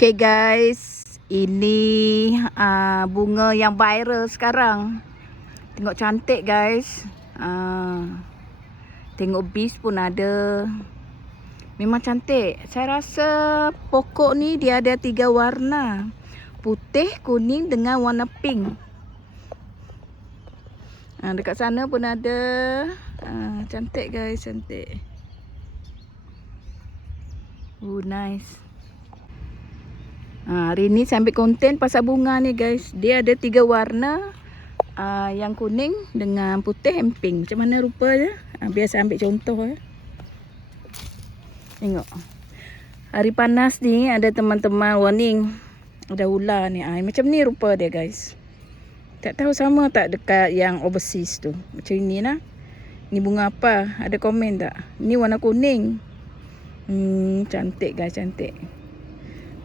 Okay guys, ini bunga yang viral sekarang. Tengok cantik guys. Tengok bees pun ada. Memang cantik. Saya rasa pokok ni dia ada 3 warna. Putih, kuning dengan warna pink. Dekat sana pun ada. Cantik guys, cantik. Nice. Hari ni saya ambil konten pasal bunga ni guys. Dia ada 3 warna. Yang kuning dengan putih and pink. Macam mana rupa dia? Biar saya ambil contoh ya. Tengok. Hari panas ni ada teman-teman warning. Ada ular ni. Macam ni rupa dia guys. Tak tahu sama tak dekat yang overseas tu. Macam ni lah. Ni bunga apa? Ada komen tak? Ni warna kuning. Cantik guys, cantik.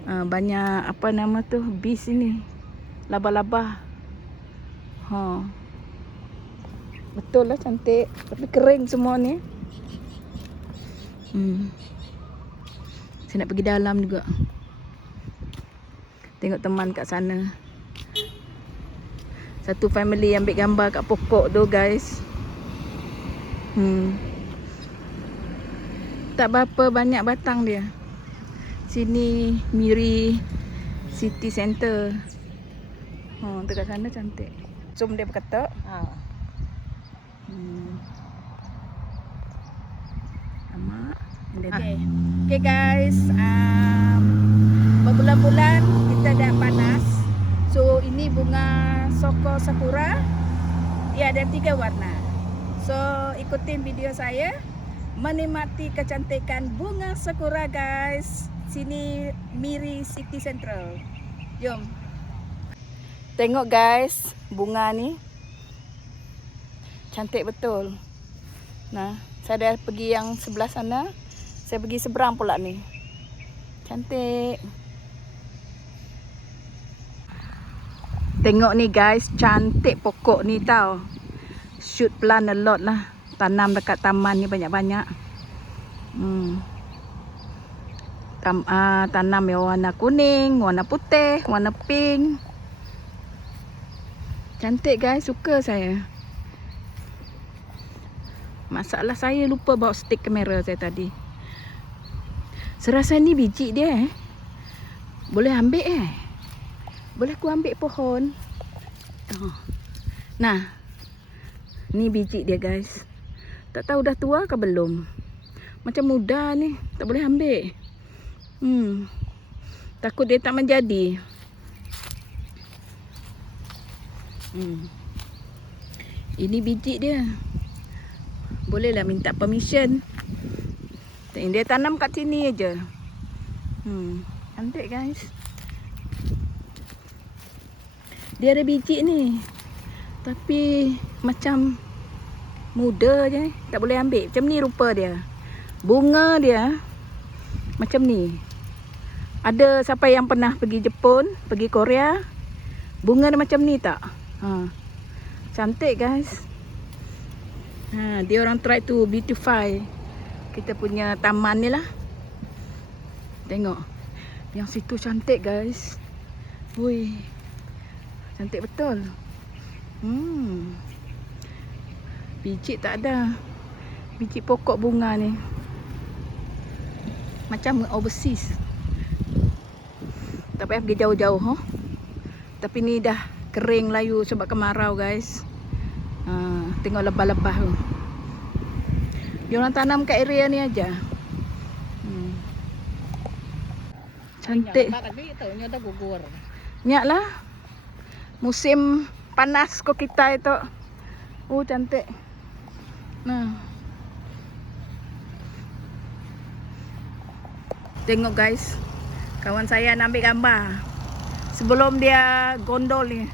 Banyak apa nama tu, bees ini, laba-laba. Betul lah, cantik. Tapi kering semua ni. Saya nak pergi dalam juga. Tengok teman kat sana. Satu family ambil gambar kat pokok tu guys. Tak berapa banyak batang dia. Sini Miri City Center. Dekat sana cantik. Zoom dia berketak. Sama. Okay guys, berbulan-bulan kita dah panas. So ini bunga Soko Sakura. Dia ada 3 warna. So ikutin video saya menikmati kecantikan bunga sakura guys. Sini Miri City Central. Jom. Tengok guys, bunga ni cantik betul. Nah, saya dah pergi yang sebelah sana. Saya pergi seberang pula ni. Cantik. Tengok ni guys, cantik pokok ni tau. Shoot plant a lot lah. Tanam dekat taman ni banyak-banyak. Tanam yang warna kuning, warna putih, warna pink. Cantik guys, suka saya. Masalah saya lupa bawa stick kamera saya tadi. Serasa ni biji dia Boleh ambil Boleh aku ambil pohon. Nah, ni biji dia guys. Tak tahu dah tua ke belum. Macam muda ni, tak boleh ambil. Takut dia tak menjadi. Ini biji dia. Bolehlah minta permission. Dia tanam kat sini aja. Cantik guys. Dia ada biji ni. Tapi macam muda je. Tak boleh ambil. Macam ni rupa dia. Bunga dia macam ni. Ada siapa yang pernah pergi Jepun, pergi Korea, bunga dia macam ni tak? Cantik guys. Dia orang try to beautify kita punya taman ni lah. Tengok. Yang situ cantik guys. Wih. Cantik betul. Biji tak ada. Biji pokok bunga ni. Macam overseas. Tak payah pergi jauh-jauh. Tapi ni dah kering layu sebab kemarau guys. Tengok lebah-lebah tu. Diorang tanam kat area ni aja. Cantik. Nyak lah. Musim panas kok kita itu. Cantik. Nah. Tengok guys. Kawan saya nak ambil gambar sebelum dia gondol ni.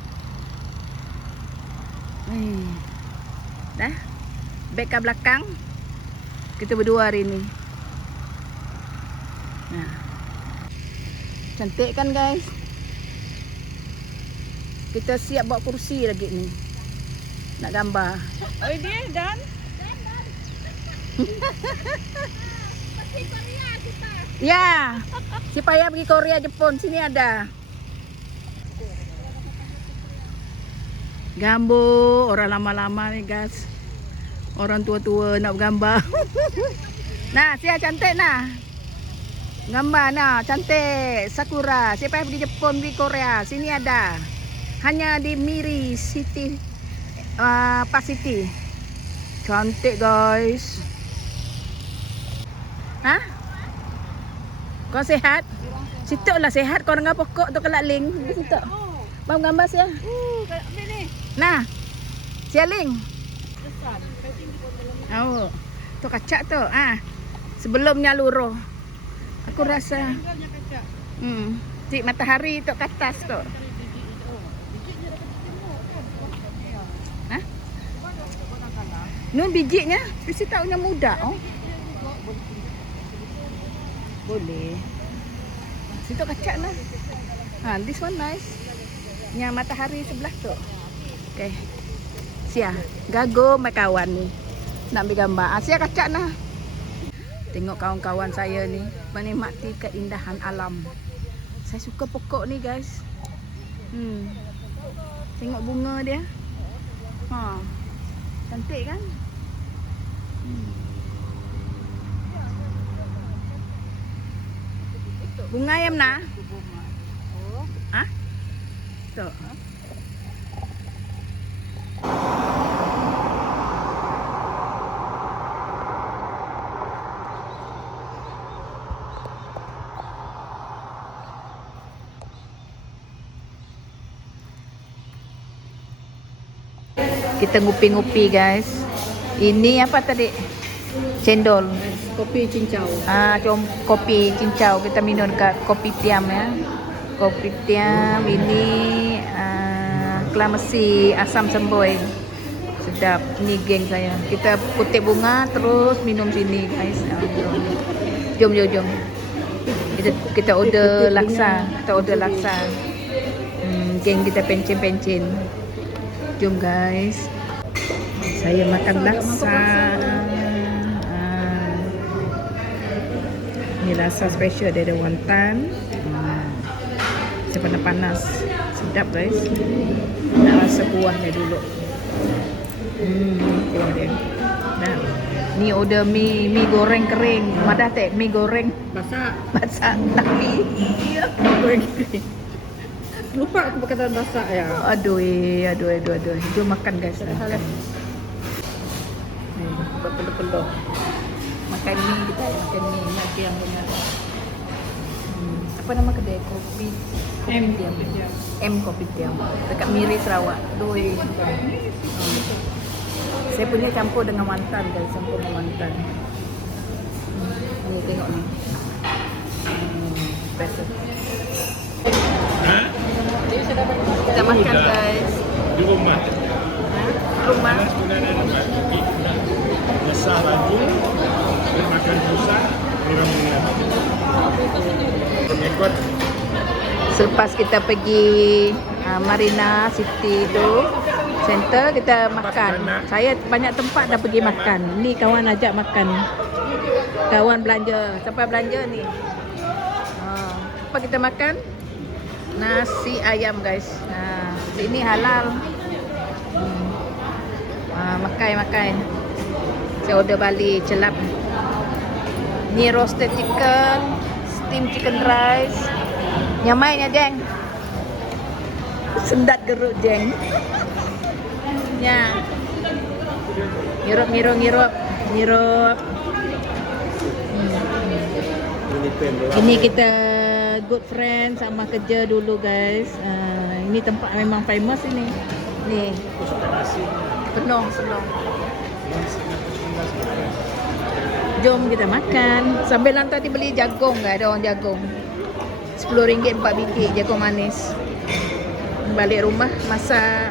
Dah. Back ke belakang. Kita berdua hari ni. Cantik kan guys? Kita siap bawa kursi lagi ni. Nak gambar. Oh dia dan? Pasti Korea kita. Ya. Si payah pergi Korea, Jepun, sini ada. Gambar orang lama-lama ni, guys. Orang tua-tua nak bergambar. Nah, Sia cantik nah. Gambar nah, cantik. Sakura. Siapa yang pergi Jepun, pergi Korea, sini ada. Hanya di Miri City, Park City. Cantik, guys. Hah? Kau sehat? Situ lah sehat. Kau dengan pokok tu kelak ling. Di situ. Mau gambar Sia? Ambil ni. Nah. Sia ling. Oh. Tu kacak tu. Sebelumnya luruh. Aku rasa Cik matahari tu ke atas tu. Hah? Nun bijinya, mesti tahunya muda. Oh. Boleh. Situ kacak lah. This one nice. Yang matahari sebelah tu. Okay. Sia, gago mai kawan ni. Nak ambil gambar. Sia kacak nah. Tengok kawan-kawan saya ni menikmati keindahan alam. Saya suka pokok ni, guys. Tengok bunga dia. Cantik kan? Bunga ayam nah. Hah? Tu. Kita ngupi-ngupi, guys. Ini apa tadi? Cendol. Kopi cincau. Kopi cincau. Kita minum dekat kopi tiam ya. Kopi tiam ini klamasi asam semboi. Sedap. Ini geng saya. Kita kutip bunga terus minum sini, guys. Jom. Kita order laksa. Geng kita pencin-pencin. Jom, guys. Saya makan laksa. Ini rasa special dari wonton. Panas-panas. Sedap, guys. Nak rasa kuahnya dulu. Kuah dia. Nah, ni order mi goreng kering. Madah tak mi goreng basah tapi goreng kering. Lupa aku perkataan basah ya. Aduh. Jom makan, guys. Makan. Peluk-peluk. Makan ni kita makan ni nak yang benar. Apa nama kedai kopi? M Tiam. M Kopi Tiam. Dekat Miri Sarawak. Aduh. Saya punya campur dengan mantan, guys. Campur dengan mantan. Ni tengok ni. Special. Kita makan, guys. Di rumah. Rumah. Besar lagi. Makan susah. Mengikut. Selepas kita pergi Marina City tu center, kita makan. Saya banyak tempat dah pergi makan. Ni kawan ajak makan. Kawan belanja. Sampai belanja ni. Apa kita makan? Nasi ayam, guys. Sini halal. Makan. Saya order balik celap. Ni roasted chicken, steam chicken rice. Nyamainya, jeng. Sendat geruk, jeng. Ya. Ngirup. Ini kita good friend sama kerja dulu, guys. Ini tempat memang famous ini. Nih. Penuh sebelum. Jom kita makan. Sambil nanti beli jagung, ada orang jagung. RM10 4 biji jagung manis. Balik rumah masak.